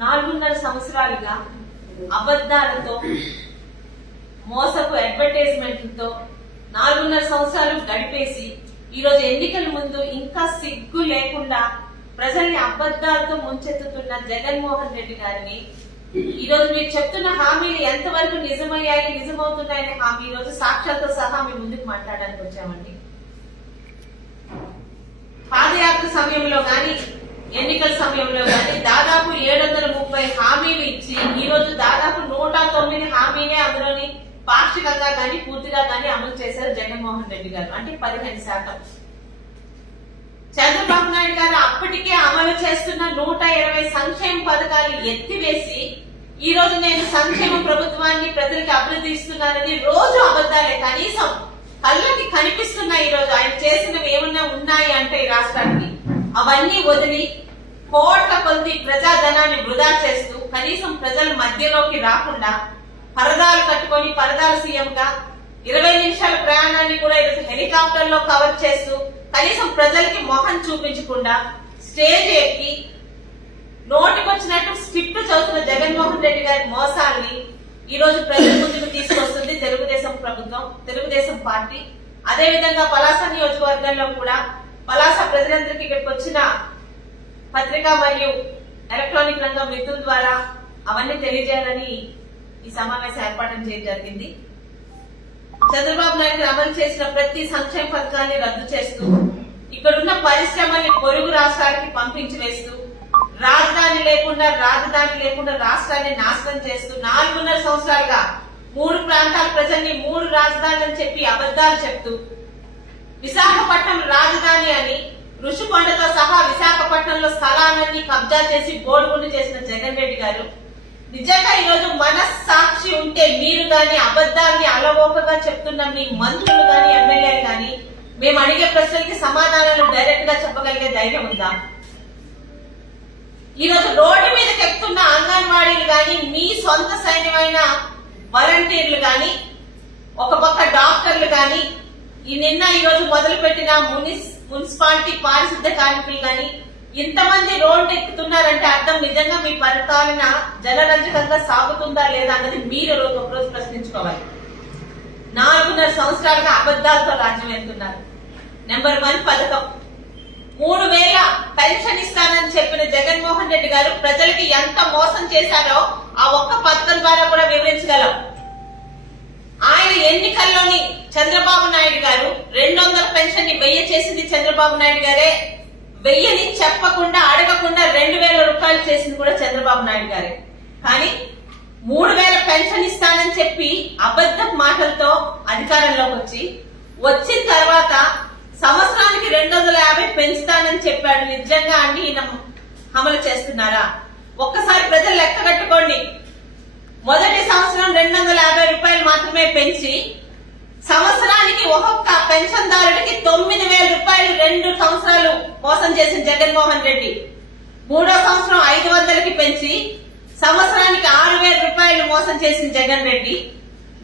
4.5 సంవత్సరాలుగా అబద్ధాలతో మోసపు అడ్వర్టైజ్మెంట్లతో 4.5 సంవత్సరాలు గడిపేసి ఈరోజు ఎన్నికల ముందు ఇంకా సిగ్గు లేకుండా ప్రజల్ని అబద్ధాలతో ముంచెత్తుతున్న జగన్మోహన్ రెడ్డి గారిని ఈరోజు మీరు చెప్తున్న హామీలు ఎంతవరకు నిజమయ్యాయి, నిజమవుతున్నాయనే హామీ ఈరోజు సాక్ష్యాలతో సహా మీ ముందుకు మాట్లాడడానికి వచ్చామండి. పాదయాత్ర సమయంలో గాని ఎన్నికల సమయంలో గాని దాదాపు 730 హామీలు ఇచ్చి ఈ రోజు దాదాపు 109 హామీలే అందులోని పాక్షికంగా గాని పూర్తిగా గాని అమలు చేశారు జగన్మోహన్ రెడ్డి గారు, అంటే 15%. చంద్రబాబు నాయుడు గారు అప్పటికే అమలు చేస్తున్న 120 సంక్షేమ పథకాలు ఎత్తివేసి ఈ రోజు నేను సంక్షేమ ప్రభుత్వాన్ని ప్రజలకు అభివృద్ధి ఇస్తున్నానని రోజు అబద్దాలే కనీసం కళ్ళకి కనిపిస్తున్నాయి. ఈ రోజు ఆయన చేసినవి ఏమన్నా ఉన్నాయి అంటే ఈ రాష్ట్రానికి అవన్నీ వదిలి కోట్ల కొద్ది ప్రజాధనాన్ని వృధా చేస్తూ కనీసం ప్రజల మధ్యలోకి రాకుండా పరదాలు కట్టుకొని పరదాల సీఎం గా 20 నిమిషాల ప్రయాణాన్ని కూడా హెలికాప్టర్ లో కవర్ చేస్తూ కనీసం ప్రజలకి మొహం చూపించకుండా స్టేజ్ ఎక్కి నోటికొచ్చినట్టు స్క్రిప్ట్ చదువుతున్న జగన్మోహన్ రెడ్డి గారి మోసాన్ని ఈ రోజు ప్రజల ముందుకు తీసుకొస్తుంది తెలుగుదేశం ప్రభుత్వం, తెలుగుదేశం పార్టీ. అదేవిధంగా పలాస నియోజకవర్గంలో కూడా పలాస ప్రజలందరికీ ఇక్కడికి వచ్చిన పత్రికా మరియు ఎలక్ట్రానిక్ రంగం మిత్రుల ద్వారా అవన్నీ తెలియజేయాలని ఈ సమావేశం ఏర్పాటు చేయడం జరిగింది. చంద్రబాబు నాయుడు అమలు చేసిన ప్రతి సంక్షేమ పథకాన్ని రద్దు చేస్తూ ఇక్కడున్న పరిశ్రమల్ని పొరుగు రాష్ట్రాలకి పంపించి వేస్తూ రాజధాని లేకుండా రాష్ట్రాన్ని నాశనం చేస్తూ 4.5 సంవత్సరాలుగా 3 ప్రాంతాల ప్రజల్ని 3 రాజధానులని చెప్పి అబద్దాలు చెప్తూ విశాఖపట్నం రాజధాని అని ఋషికొండతో సహా విశాఖపట్నంలో స్థలాన్ని కబ్జా చేసి బోర్డుగుండు చేసిన జగన్ రెడ్డి గారు నిజంగా ఈ రోజు మనస్సాక్షి ఉంటే మీరు గాని అబద్దాన్ని అలవోకగా చెప్తున్న మీ మంత్రులు గాని ఎమ్మెల్యేలు గాని మేము అడిగే ప్రశ్నలకి సమాధానాలు డైరెక్ట్ గా చెప్పగలిగే ధైర్యం ఉందా? ఈ రోజు రోడ్డు మీద చెప్తున్న అంగన్వాడీలు గాని మీ సొంత సైన్యమైన వాలంటీర్లు గాని ఒక పక్క డాక్టర్లు గాని నిన్న ఈ రోజు మొదలు పెట్టిన మున్సిపాలిటీ పారిశుద్ధ కార్మికులు గాని ఇంతమంది రోడ్డు ఎక్కుతున్నారంటే అర్థం నిజంగా మీ పరిపాలన జనరంజకంగా సాగుతుందా లేదా అన్నది మీరు ఒకరోజు ప్రశ్నించుకోవాలి. 4.5 సంవత్సరాలుగా అబద్దాలతో రాజ్యం వెళ్తున్నారు. నెంబర్ 1 పథకం 3,000 పెన్షన్ ఇస్తానని చెప్పిన జగన్మోహన్ రెడ్డి గారు ప్రజలకి ఎంత మోసం చేశారో ఆ ఒక్క పథకం ద్వారా కూడా వివరించగలం. ఆయన ఎన్నికల్లోని చంద్రబాబు నాయుడు గారు 200 పెన్షన్ ని 1000 చేసింది చంద్రబాబు నాయుడు గారే. 1000ని చెప్పకుండా అడగకుండా 2,000 రూపాయలు చేసింది కూడా చంద్రబాబు నాయుడు గారే. కానీ 3,000 పెన్షన్ ఇస్తానని చెప్పి అబద్ధపు మాటలతో అధికారంలోకి వచ్చిన తర్వాత సంవత్సరానికి 250 పెంచుతానని చెప్పాడు. నిజంగా అండి ఈయన అమలు చేస్తున్నారా? ఒక్కసారి ప్రజలు లెక్క కట్టుకోండి. మొదటి సంవత్సరం 250 రూపాయలు మాత్రమే పెంచి సంవత్సరానికి ఒక్కొక్క పెన్షన్దారుడికి 9,000 రూపాయలు 2 సంవత్సరాలు మోసం చేసిన జగన్మోహన్ రెడ్డి. 3వ సంవత్సరం 500కి పెంచి సంవత్సరానికి 6,000 రూపాయలు మోసం చేసిన జగన్ రెడ్డి.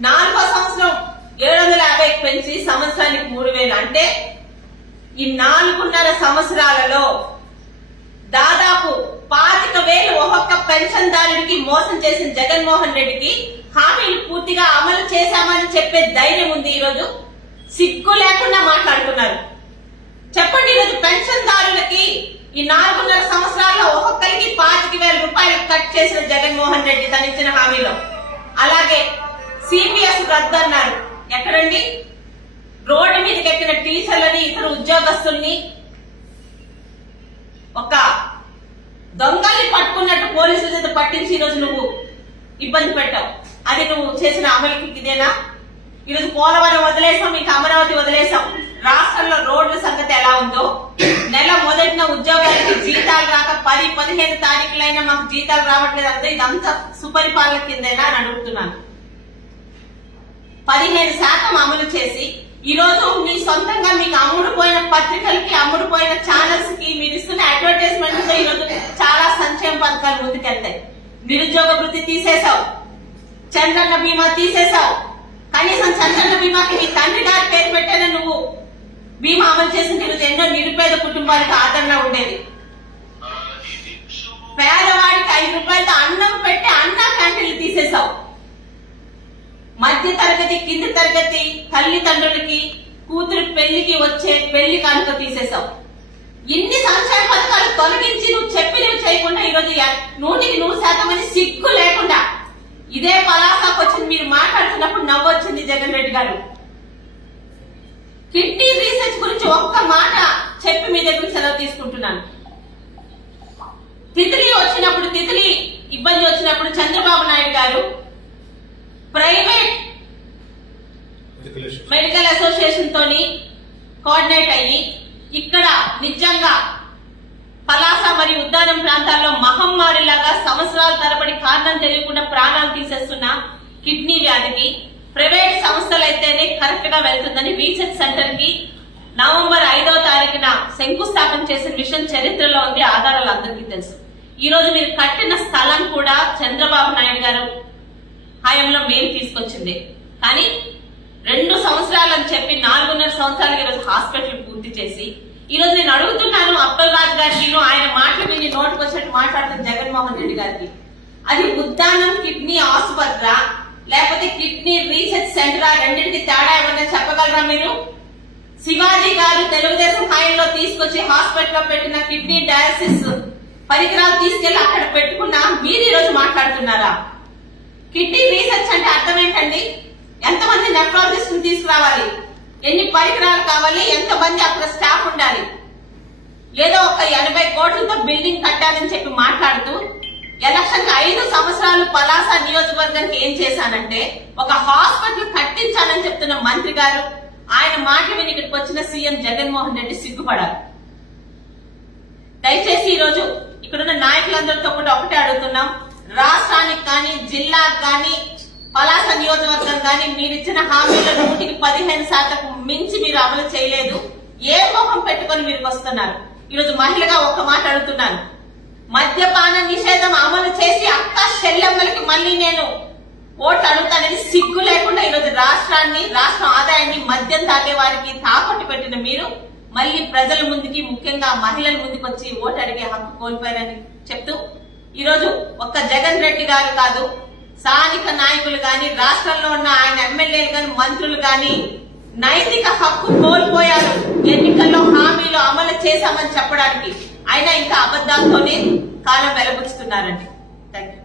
4వ సంవత్సరం 750కి పెంచి సంవత్సరానికి 3,000. అంటే ఈ 4.5 సంవత్సరాలలో దాదాపు 25,000 ఒక్కొక్క పెన్షన్దారుడికి మోసం చేసిన జగన్మోహన్ రెడ్డికి హామీలు పూర్తిగా అమలు చేశామని చెప్పే ధైర్యం ఉంది. ఈరోజు సిగ్గు లేకుండా మాట్లాడుతున్నారు. చెప్పండి, ఈరోజు పెన్షన్దారులకి ఈ 4.5 సంవత్సరాల్లో ఒక్కొక్కరికి 25,000 రూపాయలు కట్ చేసిన జగన్మోహన్ రెడ్డి తను ఇచ్చిన హామీలో. అలాగే సిపిఎస్ రద్దు అన్నారు. ఎక్కడండి? రోడ్డు మీదకి ఎక్కిన టీచర్లని ఇతర ఉద్యోగస్తుల్ని ఒక దొంగల్ని పట్టుకున్నట్టు పోలీసుల చేత పట్టించి ఈరోజు నువ్వు ఇబ్బంది పెట్టావు. అది నువ్వు చేసిన అమలుకి ఇదేనా? ఈరోజు పోలవరం వదిలేసాం, ఇంకా అమరావతి వదిలేసాం. రాష్ట్రంలో రోడ్ల సంగతి ఎలా ఉందో, నెల మొదటిన ఉద్యోగాలకి జీతాలు రాక 10-15 తారీఖులైనా మాకు జీతాలు రావట్లేదు అంటే ఇదంతా సుపరిపాలన కిందేనా అని అడుగుతున్నాను. 15% అమలు చేసి ఈ రోజు మీ సొంతంగా మీకు అమ్ముడుపోయిన పత్రికలకి అమ్ముడుపోయిన ఛానల్స్ కి మీరు ఇస్తున్న అడ్వర్టైజ్మెంట్ తో ఈరోజు చాలా సంక్షేమ పథకాలు ముందుకెళ్తాయి. నిరుద్యోగ వృత్తి తీసేశావు, చంద్రన్న బీమా తీసేశావు. కనీసం చంద్రన్న బీమాకి మీ తండ్రి గారి పేరు పెట్టేనే నువ్వు బీమా అమలు చేసిన ఈరోజు ఎన్నో నిరుపేద కుటుంబాలకు ఆదరణ ఉండేది. పేదవాడికి 5 రూపాయలు తీసేసావు. మధ్య తరగతి కింది తరగతి తల్లిదండ్రులకి కూతురు పెళ్లికి వచ్చే పెళ్లి కానుక తీసేసావు. ఇన్ని సంక్షేమ పథకాలు తొలగించి నువ్వు చెప్పినవి చేయకుండా ఈరోజు 100% అని సిగ్గు లేకుండా ఇదే పలాసాకు వచ్చింది. మీరు మాట్లాడుతున్నప్పుడు నవ్వొచ్చింది జగన్ రెడ్డి గారు. కిడ్నీ రీసెర్చ్ గురించి ఒక్క మాట చెప్పి మీ దగ్గర సెలవు తీసుకుంటున్నాను. తితిలి ఇబ్బంది వచ్చినప్పుడు చంద్రబాబు నాయుడు గారు ప్రైవేట్ మెడికల్ అసోసియేషన్ తోని కోఆర్డినేట్ అయ్యి ఇక్కడ నిజంగా పలాస మరియు ఉద్దానం ప్రాంతాల్లో మహమ్మారిలాగా సంవత్సరాల తరబడి కారణం తెలియకుండా ప్రాణాలు తీసేస్తున్న కిడ్నీ వ్యాధికి ప్రైవేట్ సంస్థలైతేనే కరెక్ట్ గా వెళ్తుందని రీసెర్చ్ సెంటర్ కి నవంబర్ 5వ తారీఖున శంకుస్థాపన చేసిన విషయం చరిత్రలో ఉంది, ఆధారాలు అందరికీ తెలుసు. ఈ రోజు మీరు కట్టిన స్థలం కూడా చంద్రబాబు నాయుడు గారు హయాంలో మీరు తీసుకొచ్చింది. కానీ 2 సంవత్సరాలని చెప్పి 4.5 సంవత్సరాలకి ఈరోజు హాస్పిటల్ పూర్తి చేసి ఈ రోజు నేను అడుగుతున్నాను అప్పల్ రాజు గారికి, ఆయన మాటలు విని నోటుకు వచ్చినట్టు మాట్లాడుతున్న జగన్మోహన్ రెడ్డి గారికి, అది ఉద్దానం కిడ్నీ ఆసుపత్రి లేకపోతే కిడ్నీ రీసెర్చ్ సెంటర్ రెండింటికి తేడా ఏమన్నా చెప్పగలరా మీరు? శివాజీ గారు తెలుగుదేశం హయాంలో తీసుకొచ్చి హాస్పిటల్లో పెట్టిన కిడ్నీ డయాలసిస్ పరికరాలు తీసుకెళ్లి అక్కడ పెట్టుకున్నా మీరు ఈ రోజు మాట్లాడుతున్నారా? కిడ్నీ రీసెర్చ్ అంటే అర్థం ఏంటండి? ఎంతమంది నెఫ్రాలజిస్ట్ తీసుకురావాలి, ఎన్ని పరికరాలు కావాలి, ఎంతమంది అక్కడ స్టాఫ్ ఉండాలి? ఏదో ఒక 80 కోట్లతో బిల్డింగ్ కట్టాలని చెప్పి మాట్లాడుతూ ఎలక్షన్ 5 సంవత్సరాలు పలాస నియోజకవర్గానికి ఏం చేశానంటే ఒక హాస్పిటల్ కట్టించాలని చెప్తున్న మంత్రి గారు, ఆయన మాటలు విని ఇక్కడికి వచ్చిన సీఎం జగన్మోహన్ రెడ్డి సిగ్గుపడాలి. దయచేసి ఈ రోజు ఇక్కడున్న నాయకులందరితో కూడా ఒకటే అడుగుతున్నాం, రాష్ట్రానికి కానీ జిల్లాకు కానీ పలాస నియోజకవర్గం కానీ మీరిచ్చిన హామీలు 115% మించి మీరు అమలు చేయలేదు. ఏ మొహం పెట్టుకొని మీరు వస్తున్నారు? ఈరోజు మహిళగా ఒక్క మాట అడుగుతున్నాను, మద్యపాన నిషేధం అమలు చేసి అక్క చెల్లెమ్మలకి మళ్ళీ నేను ఓట్లు అడుగుతానని సిగ్గు లేకుండా ఈరోజు రాష్ట్ర ఆదాయాన్ని మద్యం తాగే వారికి తాకట్టు పెట్టిన మీరు మళ్ళీ ప్రజల ముందుకి, ముఖ్యంగా మహిళల ముందుకు వచ్చి ఓటు అడిగే హక్కు కోల్పోయారని చెప్తూ ఈరోజు ఒక్క జగన్ రెడ్డి గారు కాదు, స్థానిక నాయకులు గాని, రాష్ట్రంలో ఉన్న ఆయన ఎమ్మెల్యేలు గాని, మంత్రులు గాని నైతిక హక్కు కోల్పోయారు ఎన్నికల్లో హామీలు అమలు చేశామని చెప్పడానికి. అయినా ఇంకా అబద్దాలతోనే కాలం వెలబుచ్చుతున్నారండి. Thank you.